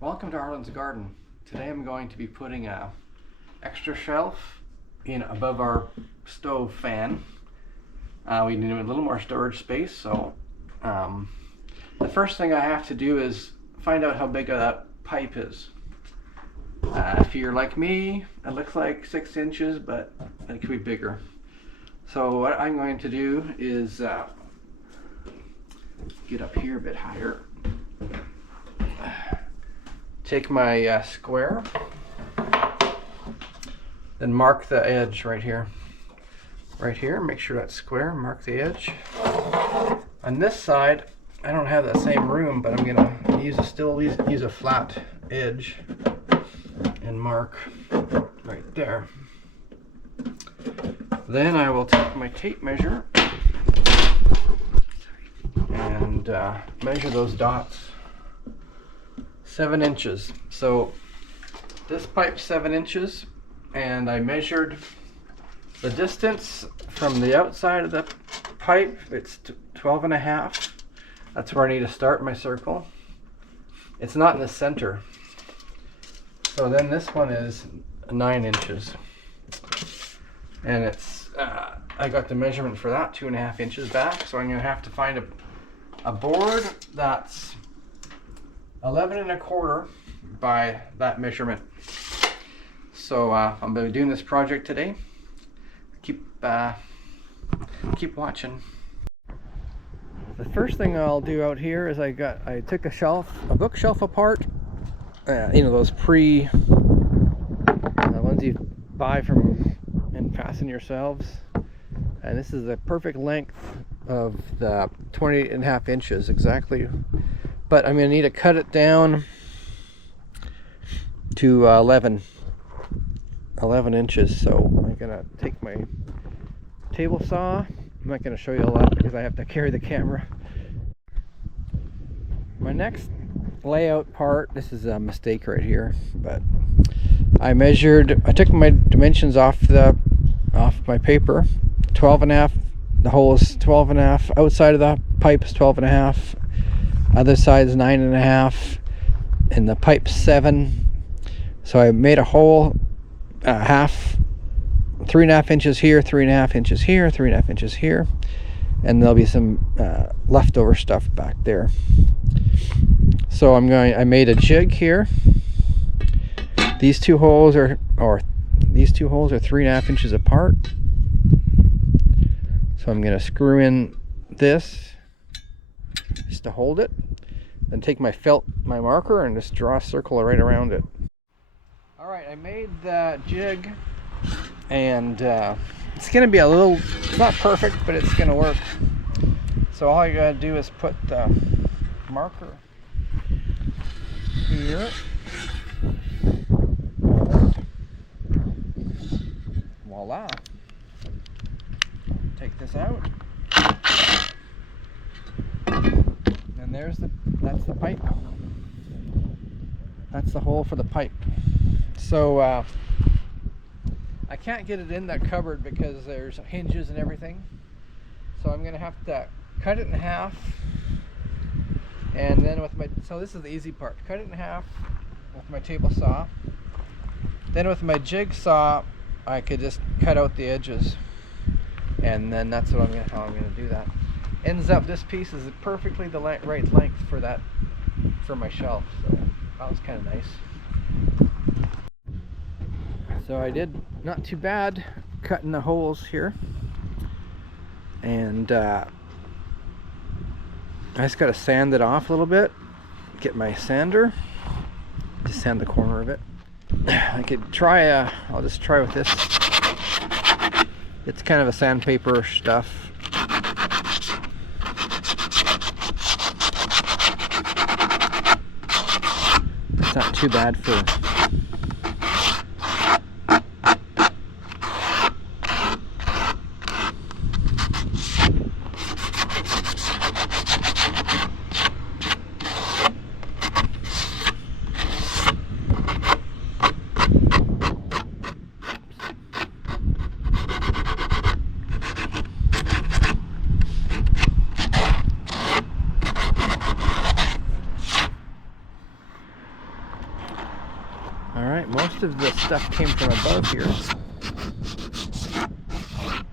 Welcome to Arlen's Garden. Today I'm going to be putting a extra shelf in above our stove fan. We need a little more storage space, so the first thing I have to do is find out how big that pipe is. If you're like me, it looks like 6 inches, but it could be bigger. So what I'm going to do is get up here a bit higher. Take my square, then mark the edge right here. Right here, make sure that's square, mark the edge. On this side, I don't have that same room, but I'm gonna use a flat edge and mark right there. Then I will take my tape measure and measure those dots. 7 inches. So this pipe's 7 inches, and I measured the distance from the outside of the pipe. It's 12 and a half. That's where I need to start my circle. It's not in the center. So then this one is 9 inches. And it's, I got the measurement for that 2.5 inches back. So I'm gonna have to find a board that's 11 1/4 by that measurement. So I'm going to be doing this project today. Keep watching. The first thing I'll do out here is I took a bookshelf apart. You know, those ones you buy from and fasten yourselves. And this is the perfect length of the 20.5 inches exactly. But I'm going to need to cut it down to 11 inches. So I'm going to take my table saw. I'm not going to show you a lot because I have to carry the camera. My next layout part, this is a mistake right here, but I took my dimensions off my paper. 12 and a half, the hole is 12 and a half, outside of the pipe is 12 and a half. Other side's 9 and a half, and the pipe's 7. So I made a hole, 3.5 inches here, 3.5 inches here, 3.5 inches here, and there'll be some leftover stuff back there. So I made a jig here. These two holes are 3.5 inches apart. So I'm going to screw in this just to hold it, then take my marker and just draw a circle right around it. Alright, I made the jig, and it's going to be it's not perfect, but it's going to work. So all I gotta do is put the marker here, voila. Take this out. And that's the pipe. That's the hole for the pipe. So I can't get it in that cupboard because there's hinges and everything. So I'm gonna have to cut it in half, and then so this is the easy part. Cut it in half with my table saw. Then with my jigsaw, I could just cut out the edges, and then that's how I'm gonna do that. Ends up, this piece is perfectly the right length for my shelf, so that was kind of nice. So I did not too bad cutting the holes here, and I just got to sand it off a little bit. Get my sander, just sand the corner of it. I could I'll just try with this. It's kind of a sandpaper stuff. It's not too bad for All right, most of the stuff came from above here.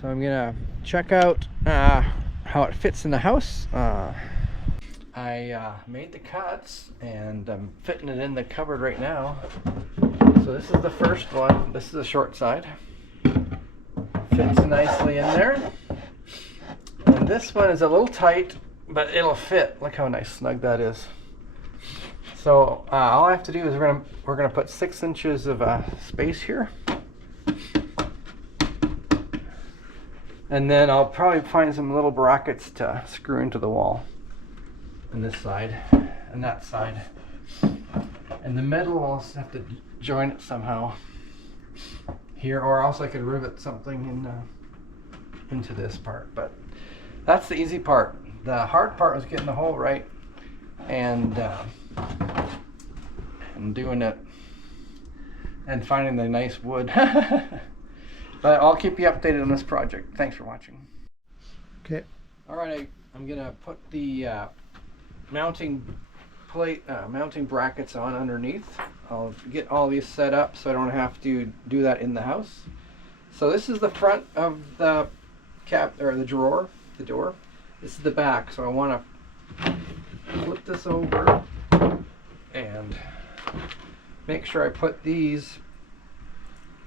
So I'm gonna check out how it fits in the house. I made the cuts and I'm fitting it in the cupboard right now. So this is the first one. This is the short side. Fits nicely in there. And this one is a little tight, but it'll fit. Look how nice snug that is. So all I have to do is we're gonna put 6 inches of space here. And then I'll probably find some little brackets to screw into the wall. On this side and that side. And the middle I'll have to join it somehow here, or else I could rivet something into this part. But that's the easy part. The hard part was getting the hole right and doing it and finding the nice wood. But I'll keep you updated on this project. Thanks for watching. Okay. All right, I'm gonna put the mounting brackets on underneath. I'll get all these set up so I don't have to do that in the house. So this is the front of the the door. This is the back, so I want to flip this over and make sure I put these,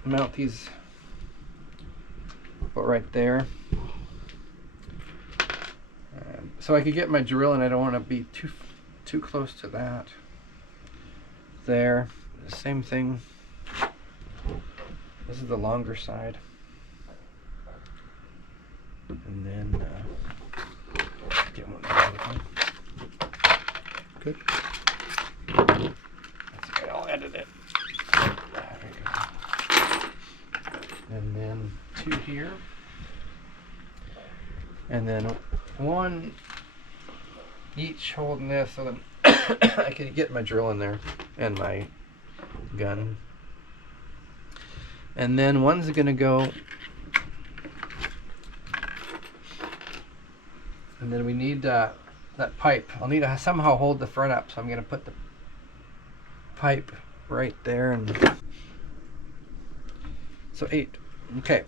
mount these about right there. So I could get my drill, and I don't want to be too close to that. There, same thing. This is the longer side, and then get one of those. Good. That's okay, I'll edit it. There we go. And then 2 here, and then 1 each holding this, so then I can get my drill in there and my gun. And then one's gonna go, and then we need that pipe. I'll need to somehow hold the front up, so I'm gonna put the pipe right there, and so 8. Okay,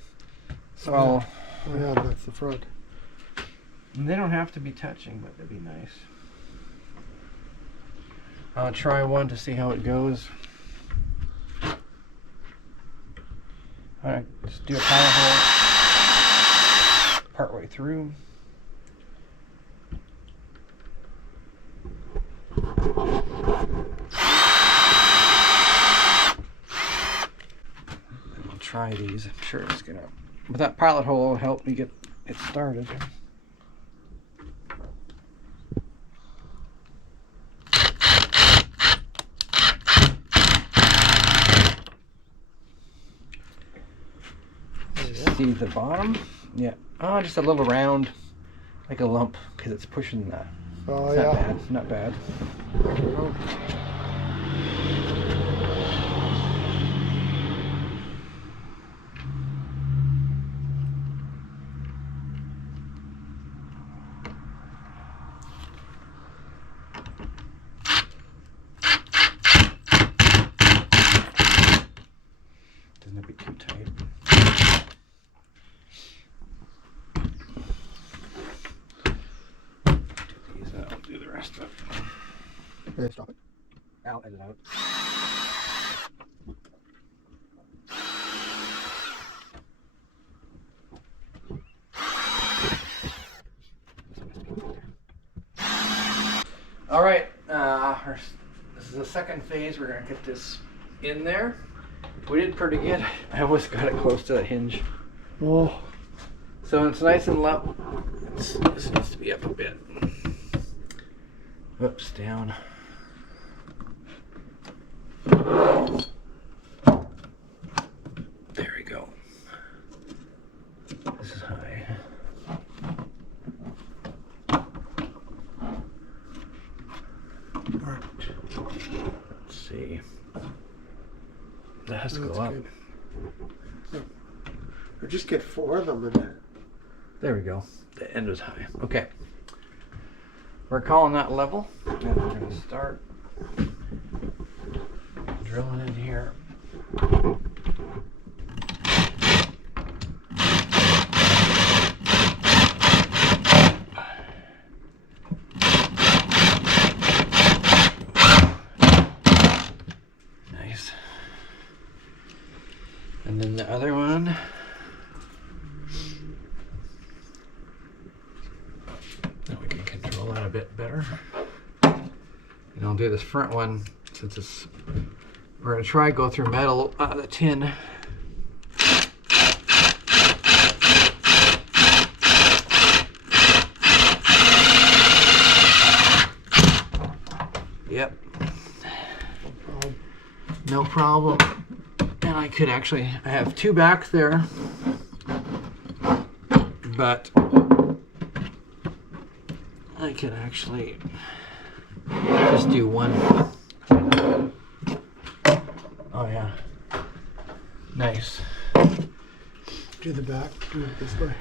so I'll. Oh yeah, that's the front. And they don't have to be touching, but that'd be nice. I'll try one to see how it goes. Alright, just do a pilot hole part way through. I'll try these. I'm sure it's gonna. But that pilot hole will help me get it started. See the bottom? Yeah. Oh, just a little round, like a lump, because it's pushing that. Oh It's yeah. not bad. Not bad. Oh. Doesn't have to be too tight. Do these, I'll do the rest of it. Okay, stop it. I'll edit out. All right, this is the second phase. We're gonna get this in there. We did pretty good. I almost got it close to the hinge. Oh. So it's nice and low. This needs to be up a bit. Oops, down. There we go. This is high. Alright. Let's see. That has to That's go up. good. Yeah. Or just get 4 of them in there. There we go. The end was high. Okay. We're calling that level. And we're going to start drilling in here. Nice. And then the other one. Now we can control that a bit better. And I'll do this front one since it's, we're gonna try go through metal out of the tin. Yep. No problem. And I could actually, I have two back there, but I could actually just do one. Oh yeah. Nice. Do the back, do it this way.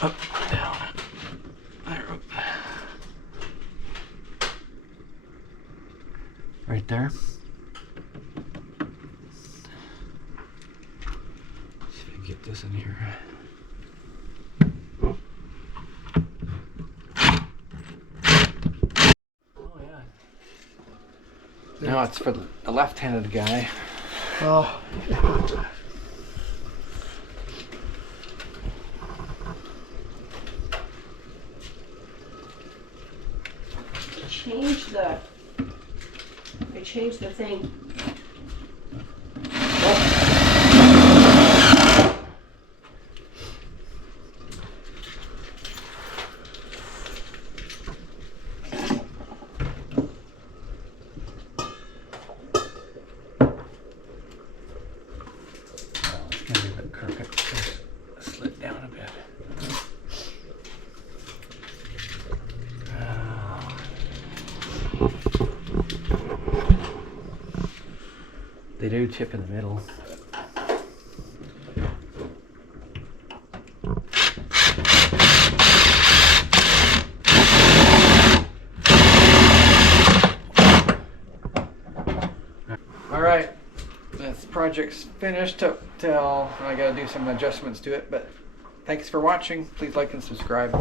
Up, down. There. Up. Right there. See if I can get this in here. Oh yeah. Now it's for the left-handed guy. Oh. They changed the thing. It's gonna be a bit crooked. Slid down a bit. They do tip in the middle. All right, this project's finished up till I gotta do some adjustments to it, but thanks for watching. Please like and subscribe.